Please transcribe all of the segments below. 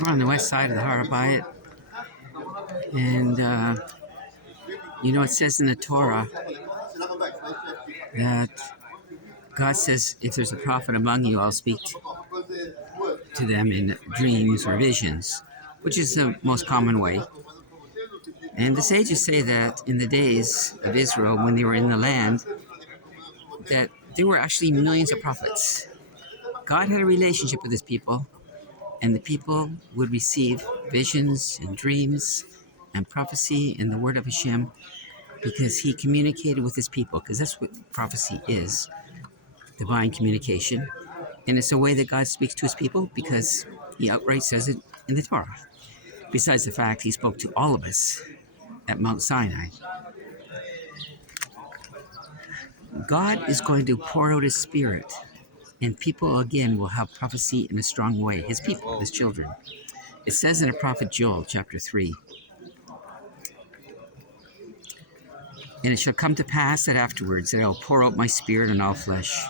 We're on the west side of the Har HaBayt, and it says in the Torah that God says, if there's a prophet among you, I'll speak to them in dreams or visions, which is the most common way. And the sages say that in the days of Israel, when they were in the land, that there were actually millions of prophets. God had a relationship with his people, and the people would receive visions and dreams and prophecy and the word of Hashem because he communicated with his people, because that's what prophecy is, divine communication. And it's a way that God speaks to his people because he outright says it in the Torah. Besides the fact he spoke to all of us at Mount Sinai. God is going to pour out his spirit, and people again will have prophecy in a strong way. His people, his children. It says in the prophet Joel, chapter 3, and it shall come to pass that afterwards that I will pour out my spirit on all flesh.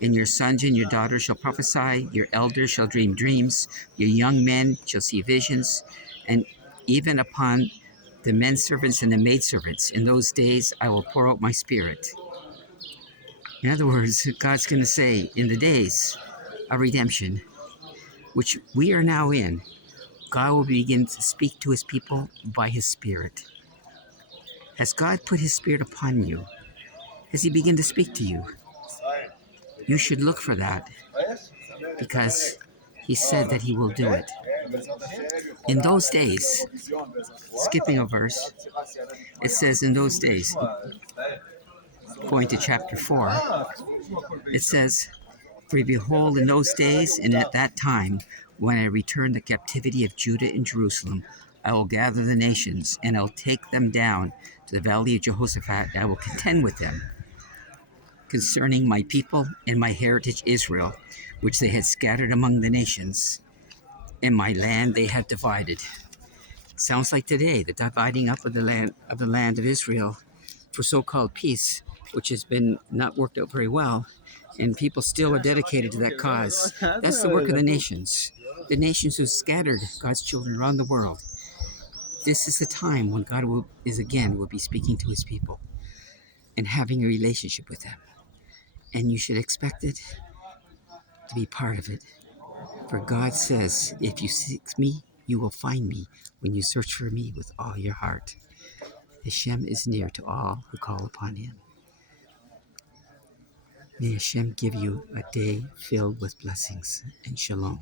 And your sons and your daughters shall prophesy, your elders shall dream dreams, your young men shall see visions, and even upon the men servants and the maid servants, in those days I will pour out my spirit. In other words, God's going to say, in the days of redemption, which we are now in, God will begin to speak to his people by his spirit. Has God put his spirit upon you? Has he begun to speak to you? You should look for that, because he said that he will do it. In those days, skipping a verse, it says in those days, going to chapter 4, it says, for behold, in those days and at that time, when I return the captivity of Judah and Jerusalem, I will gather the nations, and I'll take them down to the valley of Jehoshaphat, and I will contend with them concerning my people and my heritage Israel, which they had scattered among the nations, and my land they had divided. Sounds like today, the dividing up of the land of Israel for so-called peace, which has been not worked out very well, and people still are dedicated to that cause. That's the work of the nations who scattered God's children around the world. This is the time when God will be speaking to his people and having a relationship with them. And you should expect it to be part of it. For God says, if you seek me, you will find me when you search for me with all your heart. Hashem is near to all who call upon him. May Hashem give you a day filled with blessings and shalom.